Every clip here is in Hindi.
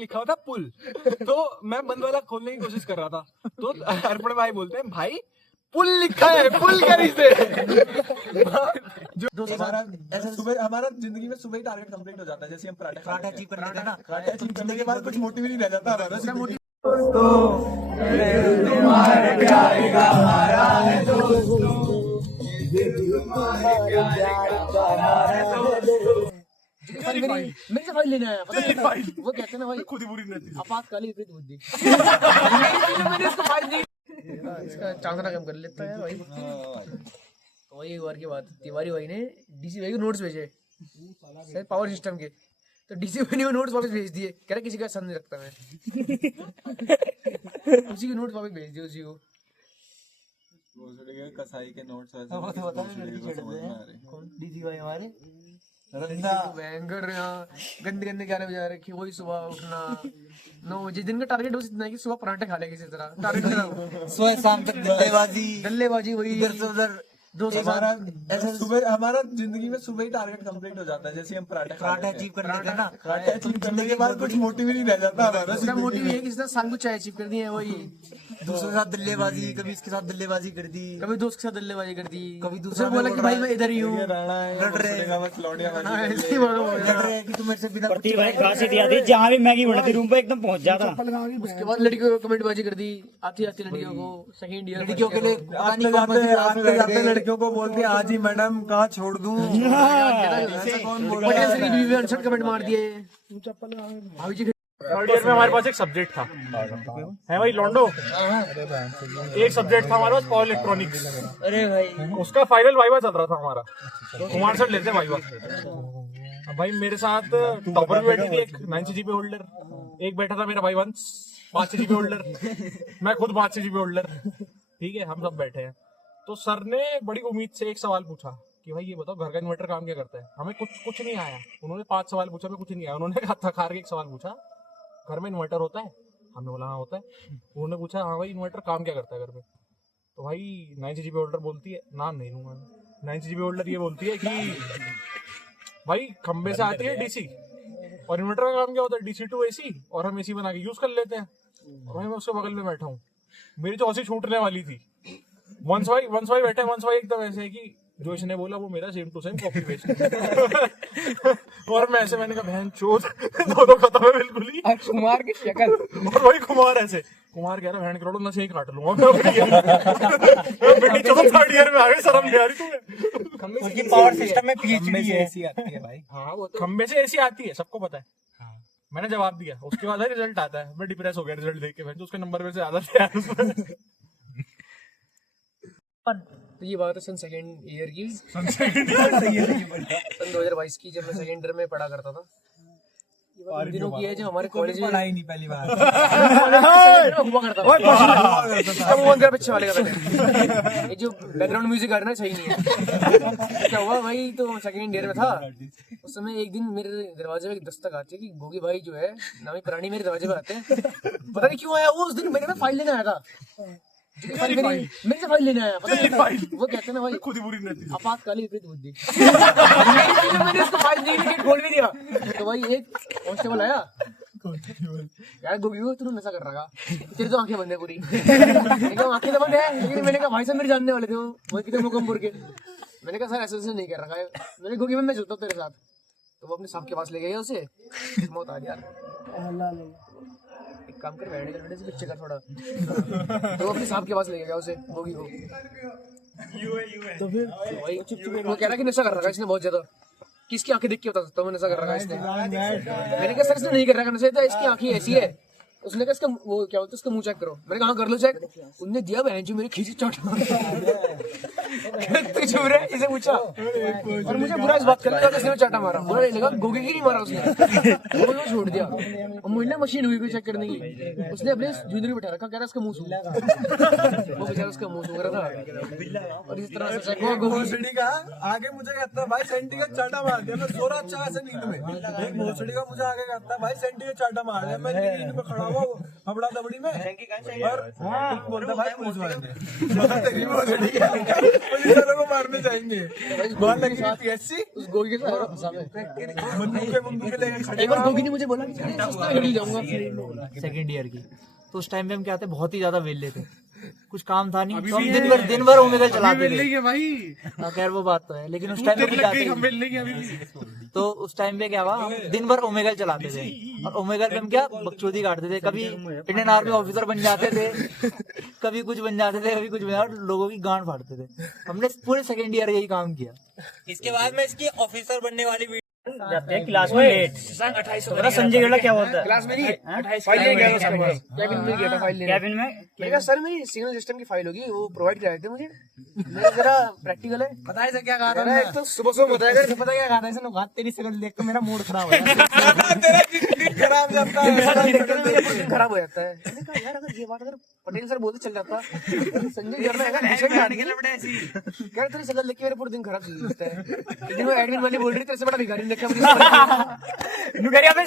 लिखा हुआ था पुल। तो मैं बंद वाला खोलने की कोशिश कर रहा था, तो अर्पण भाई बोलते हैं भाई पुल लिखा है, पुल करी से। जो ऐसा सुबह हमारा जिंदगी में सुबह ही टारगेट कंप्लीट हो जाता है, जैसे हम पराठा अचीव कर लेते हैं ना, पराठा अचीव करने के बाद कुछ मोटिव नहीं रह जाता हमारा। मेरे से फाइल लेने आया, पता नहीं वो कहते हैं ना भाई खुद ही बुरी रहती है। आपातकालीन विपरीत बुद्धि। मैंने इसको फाइल दी, इसका चांदना कम कर लेता है भाई। तो वही एक बार की बात, तिवारी भाई ने डीसी भाई को नोट्स भेजे शायद पावर सिस्टम के, तो डीसी भाई ने वो नोट्स वापस भेज दिए, कह रहा किसी का सन नहीं रखता मैं। उसी के नोट्स वापस भेज दिए उसी को। कसाई के नोट्स डीसी भाई हमारे भयंकर गंदे गंदे गाने बजा रखे, वही सुबह उठना 9 बजे। दिन का टारगेट बस इतना है कि सुबह पराठे खा ले किसी तरह, टारगेट सुबह शाम तक दल्लेबाजी वही इधर से उधर। हमारा ऐसा सुबह हमारा जिंदगी में सुबह ही टारगेट कंप्लीट हो जाता है, जैसे हम पराठा अचीव कर लेते हैं ना, पराठा अचीव करने के बाद कुछ मोटिव नहीं रह जाता हमारा। उसका मोटिव ये है कि इसने शाम को चाय अचीव कर दी है, वही दूसरे के साथ दल्लेबाजी, कभी इसके साथ दल्लेबाजी कर दी, कभी दोस्त के साथ दल्लेबाजी कर दी, कभी दूसरा बोला कि भाई मैं इधर ही हूँ, लड़ रहे हैं कि तुम मेरे से बिना भाई खांसी दिया थी जहाँ भी मैगी बनाती रूम पे एकदम पहुंच जाता। उसके बाद लड़कियों को कमेंट बाजी कर दी, आती आती लड़कियों को सेकंड ईयर लड़कियों के लिए आते लड़कियों को बोलते आज ही मैडम कहाँ छोड़ दूं, अनशन कमेंट मार दिए। भाभी जी थर्ड ईयर में हमारे पास एक सब्जेक्ट था, है भाई लॉन्डो, एक सब्जेक्ट था हमारे पास पावर इलेक्ट्रॉनिक्स। अरे भाई उसका फाइनल वाइवा चल रहा था हमारा, कुमार सर लेते वाइवा। भाई मेरे साथ टॉपर भी बैठी थी, एक 9 जीबी होल्डर, एक बैठा था मेरा भाई वंश 5 जीबी होल्डर, मैं खुद 5 जीबी होल्डर। ठीक है, हम सब बैठे हैं। तो सर ने बड़ी उम्मीद से एक सवाल पूछा कि भाई ये बताओ घर का इन्वर्टर काम क्या करता है। हमें कुछ नहीं आया, उन्होंने 5 सवाल पूछा, हमें कुछ नहीं आया। उन्होंने थकार के एक सवाल पूछा, घर में इन्वर्टर होता है? हमने बोला हाँ होता है। उन्होंने पूछा हाँ भाई इन्वर्टर काम क्या करता है घर में? तो भाई 9 जीबी होल्डर बोलती है, नाम नहीं लूंगा, 9 जीबी होल्डर ये बोलती है कि भाई खंबे से आती है डीसी, और इन्वर्टर का काम क्या होता है? डीसी टू एसी, और हम एसी बना के यूज कर लेते हैं। और भाई मैं उसके बगल में बैठा हूँ, मेरी तो हंसी छूटने वाली थी। वंश भाई बैठे, वंश भाई एकदम ऐसे है कि जो इसने बोला वो मेरा same to same copy paste. और मैं ऐसे, मैंने कहा बहन चोद, दोनों खत्म है बिल्कुल ही। कुमार की शक्ल, और वही कुमार ऐसे, कुमार कह रहा बहन करोड़ों नशे ही काट लूंगा। चलो थर्ड ईयर में आ गए, शर्म नहीं आ रही तुम्हें? उसकी पावर सिस्टम में पीएचडी है भाई। हाँ वो तो खंबे से ऐसी आती है, सबको पता है। मैंने जवाब दिया, उसके बाद रिजल्ट आता है, मैं डिप्रेस हो गया रिजल्ट देख के। तो उसके नंबर में से ज्यादा थे यार उसमें। तो ये बात है सन सेकेंड ईयर की, सन 2022 की, जब मैं सेकेंड ईयर में पढ़ा करता था। इन दिनों की है जो हमारे कॉलेज में पढ़ाई नहीं पहली बार हुआ करता था। पीछे वाले का ये जो बैकग्राउंड म्यूजिक करना सही नहीं है। क्या हुआ भाई, तो सेकेंड ईयर में था उस समय, एक दिन मेरे दरवाजे में एक दस्तक आती है कि गोगी भाई जो है नामी प्राणी मेरे दरवाजे पे आते हैं। पता नहीं क्यों आया वो, उस दिन मेरे में फाइल लेने आया था, मेरे से फाइल लेने आया, पता नहीं वो कहते हैं ना भाई खुद ही बुरी रहती है। आपातकालीन विपरीत बुद्धि। मैंने उसको फाइल दी, गेट खोल भी दिया। तो भाई एक कांस्टेबल आया, यार गोगी तूने नशा कर रखा, तेरी तो आंखें बंद है पूरी। आंखें तो बंद है, लेकिन मैंने कहा भाई साहब मेरे जानने वाले थे वो कितने मुकम्पुर के। मैंने कहा सर ऐसे नहीं कर रखा है। मैंने गोगी मैं चलता हूँ तेरे साथ। तो वो अपने साहब के पास ले गया उसे, मौत आ गया। काम कर बैठे से पीछे का थोड़ा, तो अपने साहब के पास ले गया उसे, गोगी को। तो फिर वही वो कह रहा कि नशा कर रखा है इसने बहुत ज्यादा। किसकी आंखें देख के बता सकता हूँ मैं नशा कर रखा है इसने? मैंने कहा सर इसने नहीं कर रखा नशा, तो इसकी आंखें ऐसी है। उसने कहा इसका वो क्या बोलते उसका मुंह चेक करो। मैंने कहा कर लो चेक। उनने दिया, बहन जो मेरी खींची चोट चुप रहे, इसे पूछा। और मुझे बुरा इस बात करने लगा, इसने चाटा मारा, बुरा नहीं लगा, गोगे की नहीं मारा उसने, गोगे को छोड़ दिया। और मुझे मशीन हुई कोई चेक करने की, उसने अपने जूनियर बैठा रखा, कह रहा इसका मुंह सूंघ। वो बेचारा उसका मुंह सूंघ रहा था। और इस तरह से भोसड़ी का आगे मुझे कहता भाई सेंटी का चाटा मार दिया। मैं सो रहा अच्छा ऐसे नींद में, एक भोसड़ी का मुझे आगे कहता भाई सेंटी का चाटा मार दिया। मैं नींद में खड़ा वो हबड़ा दबड़ी में और बोलता भाई पुलिस वाले ने तेरी वो ठीक है पुलिस वालों को मारने जाएंगे बहुत लगी पीएससी उस गोगी के साथ फंसा मैं बंदूक के लेके खड़े एक बार गोगी ने मुझे बोला कि सस्ता गाड़ी जाऊंगा सेकेंड ईयर की। तो उस टाइम पे हम क्या थे, बहुत ही ज्यादा वेले थे, कुछ काम था नहीं, तो हम दिन भर ओमेगा चलाते थे भाई। हाँ खैर वो बात तो है, लेकिन उस टाइम पे तो उस टाइम पे क्या हुआ, हम दिन भर ओमेगा चलाते थे और ओमेगा पे हम क्या बकचोदी काटते थे। कभी इंडियन आर्मी ऑफिसर बन जाते थे, कभी कुछ बन जाते थे, कभी कुछ बन जाते, लोगों की गांड फाड़ते थे। हमने पूरे सेकेंड ईयर यही काम किया। इसके बाद में इसकी ऑफिसर बनने वाली जाते हैं क्लास में लेट। तो संजय गेला क्या बोलता है क्लास में नहीं, फाइल लेके गया उसके पास, कैबिन में गया था फाइल लेने। कैबिन में मैंने कहा सर मेरी सिग्नल सिस्टम की फाइल होगी, वो प्रोवाइड कराए थे मुझे, मेरा जरा प्रैक्टिकल है। पता है क्या कहा था? एक तो सुबह बताया, पता क्या कहा था इसने, बात तेरी सिग्नल देख के मेरा मूड खराब हो जाता है, खराब जाता है, खराब हो जाता है। मैंने कहा यार अगर ये बात अगर पटेल सर बोलते चल जाता, संजय घर में है क्या तेरी सिग्नल देख के मेरा पूरा दिन खराब चल जाता है। लेकिन वो एडमिन वाली बोल रही तेरे से बड़ा भिखारी देखा मुझे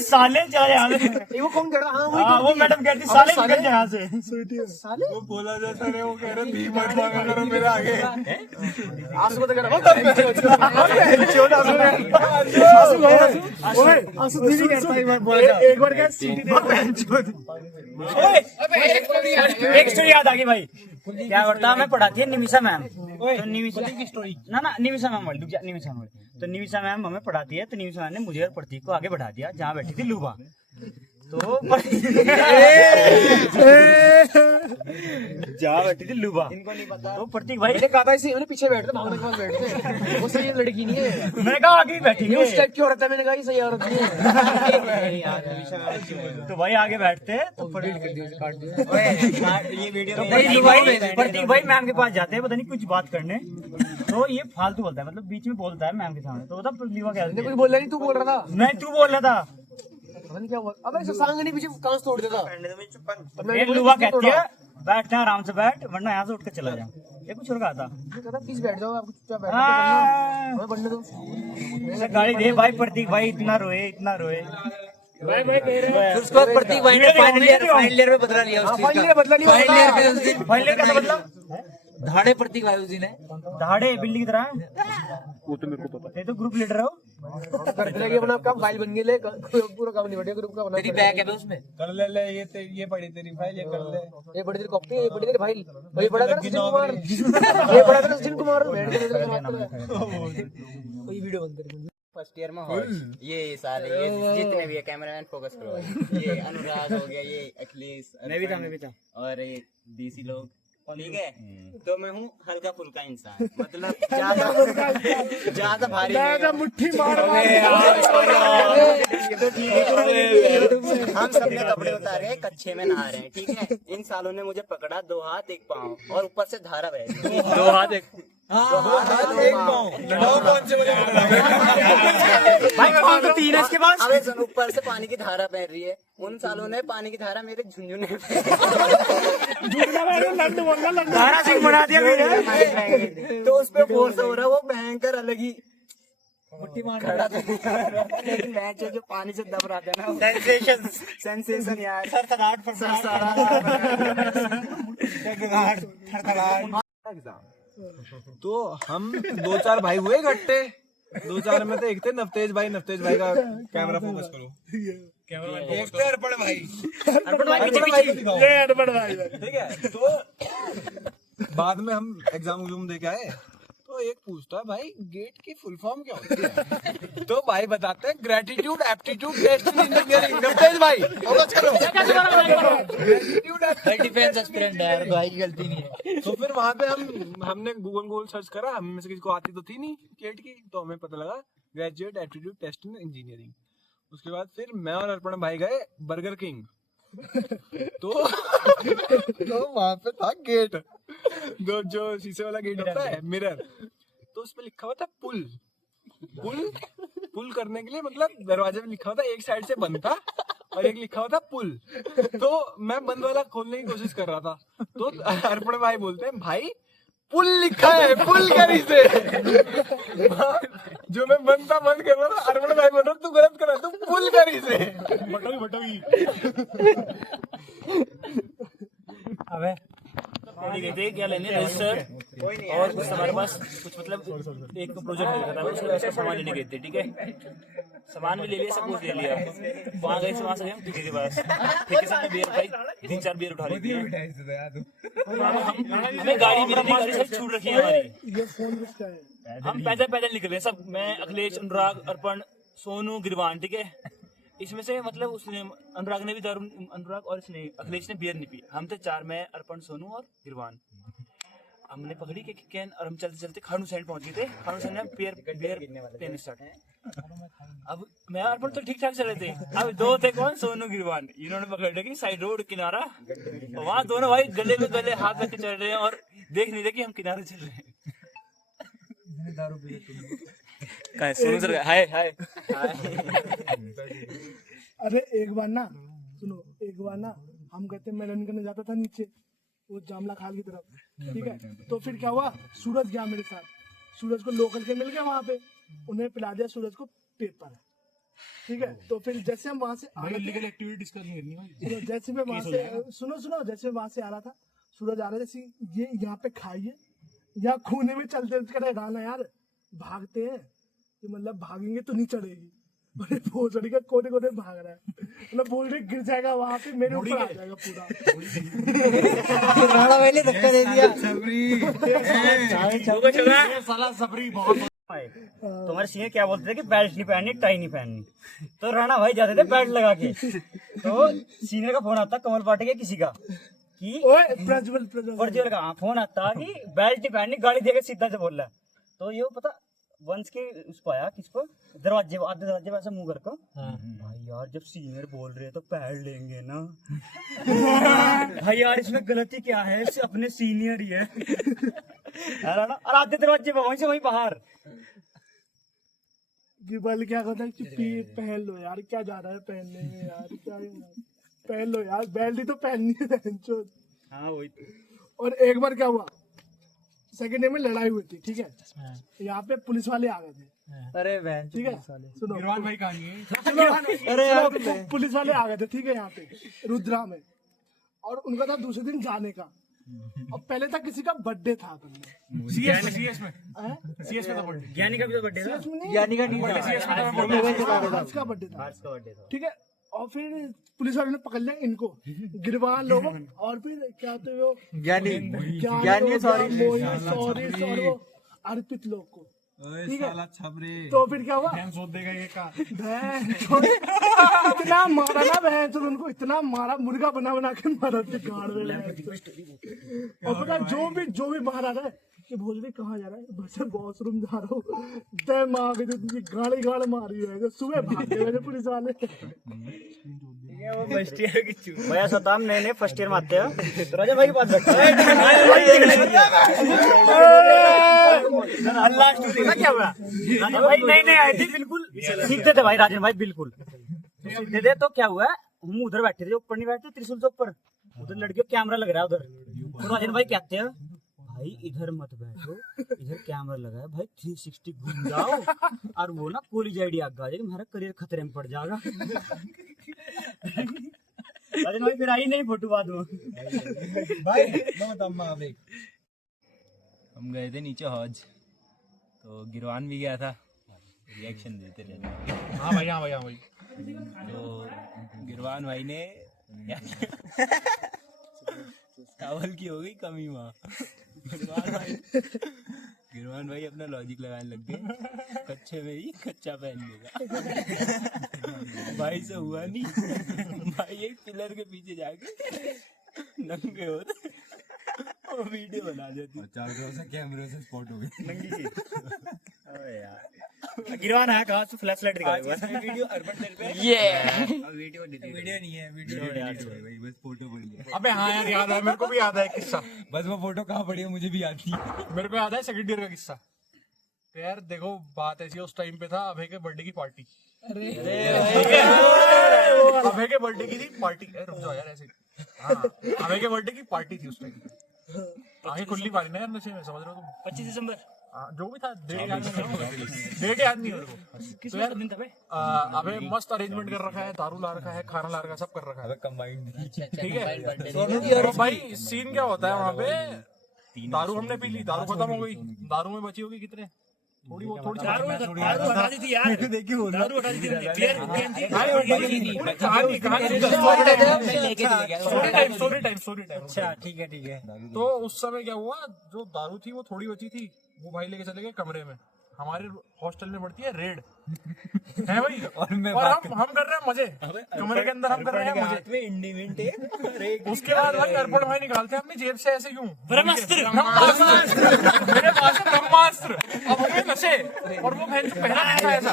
साले चले यहाँ से। वो कौन कर रहा? हाँ हाँ, वो मैडम कहती साले निकल जाए यहाँ से। साले वो बोला जाता है वो कह रहे थे मत मांगा करो मेरे आगे आंसू को तो कर एक बार क्या एक स्टोरी याद आ गई भाई। क्या करता हमें पढ़ाती है निमिषा मैम। तो निमिषा की स्टोरी ना निमिषा मैम वाली निमिषा मैम। तो निमिषा मैम हमें पढ़ाती है। तो निमिषा मैम ने मुझे और प्रतीक को आगे बढ़ा दिया जहाँ बैठी थी लूबा। तो जहाँ बैठी थी लूबा इनको नहीं पता। तो प्रतीक भाई मैंने कहा था इसे मैंने पीछे बैठते भावना के पास बैठते वो सही लड़की नहीं है। मैंने कहा आगे बैठी ये उस टाइप की औरत है। मैंने कहा ये सही औरत नहीं है। तो भाई आगे बैठते तो डिलीट कर दिया, काट दिया। ये वीडियो प्रतीक भाई मैम के पास जाते हैं पता नहीं कुछ बात करने। तो ये फालतू बोलता है मतलब बीच में बोलता है मैम के सामने। तो बता लीवा क्या मैंने कुछ बोला नहीं, तू बोल रहा था। नहीं तू बोल रहा था। पता नहीं क्या हुआ। अबे सांग नहीं पीछे कांच तोड़ देता। एक लुवा कहती है बैठना आराम से बैठ वरना यहाँ से उठ कर चला जा। ये कुछ और कहा था प्लीज बैठ जाओ, आपको चुपचाप बैठना पढ़ने दो। गाड़ी दे भाई प्रतीक भाई इतना रोए इतना रोए। उसके बाद प्रतीक भाई ने फाइनल ईयर में बदला लिया उस चीज का। बदला नहीं फाइनल ईयर में उस दिन फाइनल कैसा मतलब धाड़े प्रतीक भाई उस दिन है। दहाड़े बिल्डिंग की तरह वो तो मेरे को पता है। तो ग्रुप लीडर हो करते रहिए अपना काम, फाइल बन गई ले पूरा काम नहीं बढ़िया ग्रुप का बना। तेरी बैग है उसमें कर ले ये पड़ी तेरी फाइल ये कर ले। ये बड़ी तेरी कॉपी, ये बड़ी तेरी फाइल, ये बड़ा तेरा सचिन कुमार, ये बड़ा तेरा सचिन कुमार। कोई वीडियो बंद कर। फर्स्ट ईयर में हॉल ये सारे ये जितने भी है कैमरामैन फोकस करो भाई। ये अनुराग हो गया, ये अखिलेश, मैं भी था और ये डीसी लोग ठीक है। तो मैं हूँ हल्का फुल्का इंसान मतलब ज्यादा भारी मुट्ठी मार हम सबने कपड़े उतारे हैं, कच्चे में नहा रहे हैं ठीक है। इन सालों ने मुझे पकड़ा 2 हाथ 1 पाँव और ऊपर से धारा बह 2 हाथ 1 कौन से मुझे भाई पाँव तो 3 है इसके पास। अबे सुन, ऊपर से पानी की धारा बह रही है। उन सालों ने पानी की धारा मेरे झुंझुने धारा सिंह बना दिया मेरे। तो उस पे फोर्स हो रहा है वो भयंकर अलग ही मुट्ठी मार खड़ा था। लेकिन मैच जो पानी से दब रहा था ना सेंसेशन यार तो हम 2-4 भाई हुए इकट्ठे। 2-4 में तो एक थे नवतेज भाई का कैमरा फोकस करो। एक थे अर्पण भाई ठीक है। तो बाद में हम एग्जाम दे के आए तो एक पूछता है भाई गेट की फुल फॉर्म क्या होती है। तो भाई बताते हैं gratitude aptitude test in engineering. Navtej भाई डिफेंस एस्पिरेंट है यार, भाई की गलती नहीं है। तो फिर वहां पे हमने गूगल सर्च करा, हम में से किसी को आती तो थी नहीं गेट की। तो हमें पता लगा graduate aptitude test in engineering. उसके बाद फिर मैं और अर्पण भाई गए बर्गर किंग। तो वहां पे था गेट, जो शीशे वाला गेट होता है मिरर। तो उस पे लिखा हुआ था पुल करने के लिए मतलब दरवाजे पे लिखा हुआ था एक साइड से बंद था और एक लिखा हुआ था पुल। तो मैं बंद वाला खोलने की कोशिश कर रहा था। तो अर्पण भाई बोलते हैं भाई पुल लिखा है, पुल करी से। जो मैं बनता बंद कर रहा था, अर्पण भाई बोल रहा तू गलत कर रहा, तू पुल करी से। अबे पौड़ी गए थे क्या लेने रजिस्टर और कुछ हमारे पास कुछ मतलब एक प्रोजेक्ट लिखा था उसके वैसे सामान लेने गए थे। ठीक है, सामान भी ले लिया, सब कुछ ले लिया। वहाँ गए वहाँ से गए हम ठेके के पास, ठेके से हमने बियर भाई 3-4 बियर उठा ली थी। हमें गाड़ी मिली नहीं, गाड़ी सब छूट रखी है हमारी। हम पैदल पैदल निकले सब, मैं अखिलेश, अनुराग, अर्पण, सोनू, गिरवान। ठीक है, इसमें से मतलब उसने अनुराग ने भी दारू, अनुराग और इसने अखिलेश ने बियर नहीं पी। हम थे 4, मैं, अर्पण, सोनू और गिरवान। हमने पकड़ी के कैन और हम चलते चलते खानू साइड पहुंच गए थे। खानू साइड में बियर पीने स्टार्ट। अब मैं अर्पण तो ठीक ठाक चले थे, अब 2 थे कौन, सोनू, गिरवान। इन्होंने पकड़ लिया कि साइड रोड किनारा, वहाँ दोनों भाई गले में गले हाथ रख के चल रहे हैं और देख नहीं रहे कि हम किनारे चल रहे हैं। सोनू सर हाय हाय। अरे एक बार ना सुनो, एक बार ना हम कहते मैं रन करने जाता था नीचे वो जामला खाल की तरफ। ठीक है, तो फिर क्या हुआ, सूरज गया मेरे साथ। सूरज को लोकल के मिल गया वहां पे, उन्हें पिला दिया सूरज को पेपर। ठीक है, तो फिर जैसे हम वहां से इलीगल एक्टिविटी डिस्कस नहीं करनी भाई। जैसे मैं वहां से सुनो जैसे मैं वहां से आ रहा था, सूरज आ रहा था, ये यहाँ पे खाइए या खूने में चलते गाना यार भागते हैं कि मतलब भागेंगे तो नहीं चढ़ेगी। अरे भोसड़ी का कोने कोने भाग रहा है, मतलब भोसड़ी गिर जाएगा वहां पे, मेरे ऊपर आ जाएगा पूरा। राणा भाई ने धक्का दे दिया। साला सबरी बहुत। तुम्हारे सीनियर क्या बोलते थे कि बेल्ट नहीं पहननी, टाई नहीं पहननी। तो राणा भाई जाते थे बेल्ट लगा के, तो सीनियर का फोन आता कमल पाटे के किसी का कि प्रज्वल का फोन आता कि बेल्ट नहीं पहननी, गाड़ी देके सीधा से बोल रहा है। तो ये पता वंश के उसको आया, किसको, दरवाजे आधे दरवाजे पे ऐसा मुंह करके, भाई यार जब सीनियर बोल रहे हैं तो पैर लेंगे ना। भाई यार इसमें गलती क्या है, अपने सीनियर ही है। और आधे दरवाजे पे वहीं से वहीं बाहर गिरबल क्या कहता है कि पहन लो यार, क्या जा रहा है पहनने में यार, क्या पहन लो यार, बेल्ट ही तो पहननी है। हाँ वही तो। और एक बार क्या हुआ, सेकंड डे में लड़ाई हुई थी। ठीक है, यहाँ पे पुलिस वाले आ गए थे। अरे बहन, ठीक है सुनो, गिरवान भाई कहानी है। अरे पुलिस वाले आ गए थे। ठीक है, यहाँ पे रुद्रा में, और उनका था दूसरे दिन जाने का, और पहले था किसी का बर्थडे था। सीएस में था बर्थडे। ज्ञानी का भी तो बर्थडे था। ज्ञानी का नहीं था, हर्ष का बर्थडे था। ठीक है, और फिर पुलिस वालों ने पकड़ लिया इनको, गिरवान लोगों, और फिर क्या होते वो ज्ञानी सॉरी वो अर्पित लोग को। ठीक है, तो फिर क्या हुआ, इतना मारा ना बहन, तो उनको इतना मारा, मुर्गा बना बना के मारा थे गाड़ में। और पता जो भी बाहर आ रहा है कि भोजड़ी कहाँ जा रहा है, बस वॉशरूम जा रहा हूँ, तय मार के गाड़ मारी है। सुबह भागे हुए पुलिस वाले। भैया सताम नए फर्स्ट ईयर में आते हो तो राजा भाई के पास बैठते क्या हुआ, राजा भाई नए आए थे, बिल्कुल सीखते थे भाई राजन भाई, बिल्कुल सीखते थे। तो क्या हुआ, हम उधर बैठे थे, ऊपर नहीं बैठते त्रिशूल से ऊपर, उधर लड़कियों कैमरा लग रहा है उधर। तो राजन भाई कहते हैं भाई इधर मत बैठो, इधर कैमरा लगा है भाई, 360 घूम जाओ, और वो ना कॉलेज आईडी आगे आ जाएगी, हमारा करियर खतरे में पड़ जाएगा। राजन भाई फिर आई नहीं फोटो बाद में भाई। हम गए थे नीचे हौज, तो गिरवान भी गया था, रिएक्शन देते रहते। हाँ भाई हाँ भाई। तो गिरवान भाई ने चावल की हो गई कमी वहाँ। गिरवान भाई अपना लॉजिक लगाने लग गए, कच्चे में ही कच्चा पहन लेगा। भाई से हुआ नहीं, भाई एक पिलर के पीछे जाके नंगे होते और वीडियो बना देती, चारों से कैमरे से स्पॉट हो गई नंगी की। गिरवान है कहाँ से फ्लैश लाइट दिखा वीडियो अर्बन सेट पे ये वीडियो नहीं है, वीडियो भाई बस फोटो पड़ी है। अबे हाँ यार याद है, मेरे को भी याद है एक किस्सा। बस वो फोटो कहाँ पड़ी है मुझे भी याद नहीं। मेरे को याद है सेकंड ईयर का किस्सा। तो यार देखो बात ऐसी है, उस टाइम पे था अभय के बर्थडे की पार्टी। अभय के बर्थडे की थी पार्टी, रुक जाओ यार ऐसे। हाँ अभय के बर्थडे की पार्टी थी उस टाइम। आगे खुली मारी ना यार नशे में, समझ रहे हो तुम? 25 दिसंबर जो भी था डेट याद नहीं, डेट याद नहीं मेरे को। तो यार दिन था भाई? अबे मस्त अरेंजमेंट कर रखा है, दारू ला रखा है, खाना ला रखा है, सब कर रखा है, ठीक है। तो भाई सीन क्या होता है वहाँ पे, दारू हमने पी ली, दारू खत्म हो गई, दारू में बची होगी कितने, थोड़ी वो थोड़ी दारू हटा दी थी यार, दारू हटा दी थी, बियर स्टोरी टाइम। अच्छा ठीक है तो उस समय क्या हुआ, जो दारू थी वो थोड़ी बची थी, वो भाई लेके चले गए कमरे में। हमारे हॉस्टल में पड़ती है रेड, है भाई, और हम कर रहे हैं मजे, कमरे के अंदर हम कर रहे हैं मजे। उसके बाद भाई अर्पण भाई निकालते हैं अपनी जेब से ऐसे यूं ब्रह्मास्त्र, मेरे पास है ब्रह्मास्त्र, अब हमें नशे, और वो पहला नशा ऐसा,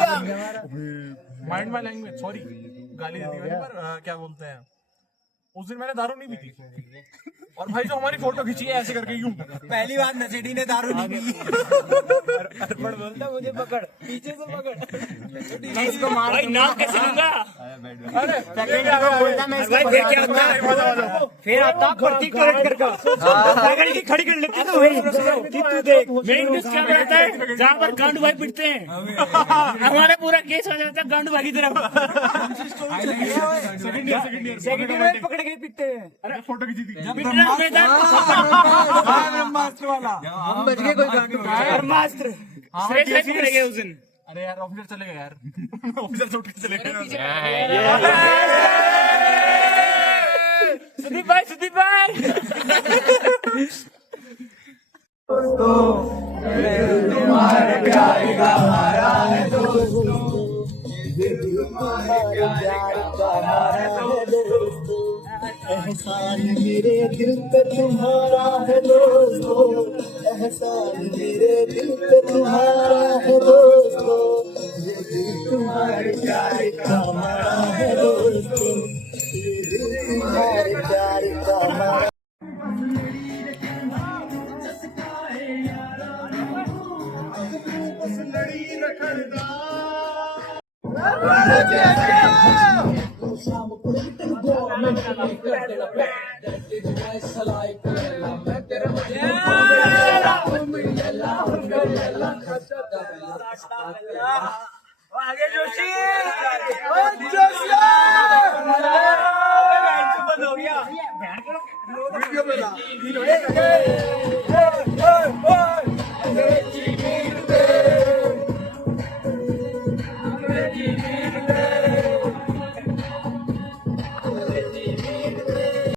माइंड माय लैंग्वेज, सॉरी गाली दे दी मैंने, पर क्या बोलते हैं, उस दिन मैंने दारू नहीं पी थी, और भाई जो हमारी फोटो खींची है ऐसे करके यूं, पहली बार नशेड़ी ने दारू नहीं पी। अर्पण बोलता मुझे पकड़, पीछे से पकड़, मैं इसको मार भाई नाम कैसे लूंगा? अरे बोलता मैं इसको भाई क्या होता है? फिर आता प्रतीक करके साइकिल की खड़ी कर लेते तो भाई कि तू देख मेन डिस्क क्या रहता है, जहाँ पर गांडू भाई पिटते हैं हमारा पूरा केस हो जाता है गांडू भाई की तरफ। सेकंड ईयर पकड़ के पिटते हैं, अरे फोटो खींची थी ब्रह्मास्त्र वाला हम बच गए, कोई गांडू ब्रह्मास्त्र श्रेष्ठ भाई पकड़े गए उस दिन। अरे यार ऑफिसर चले गए यार, ऑफिसर से उठ के चले गए। सुदीप भाई एहसान मेरे दिल पे तुम्हारा है दोस्तों, एहसान मेरे दिल पे तुम्हारा है दोस्तों, ये दिल तुम्हारे प्यार का हमारा है दोस्तों, ये दिल तुम्हारे प्यार का हमारा। आगे जोशी बंद हो गया।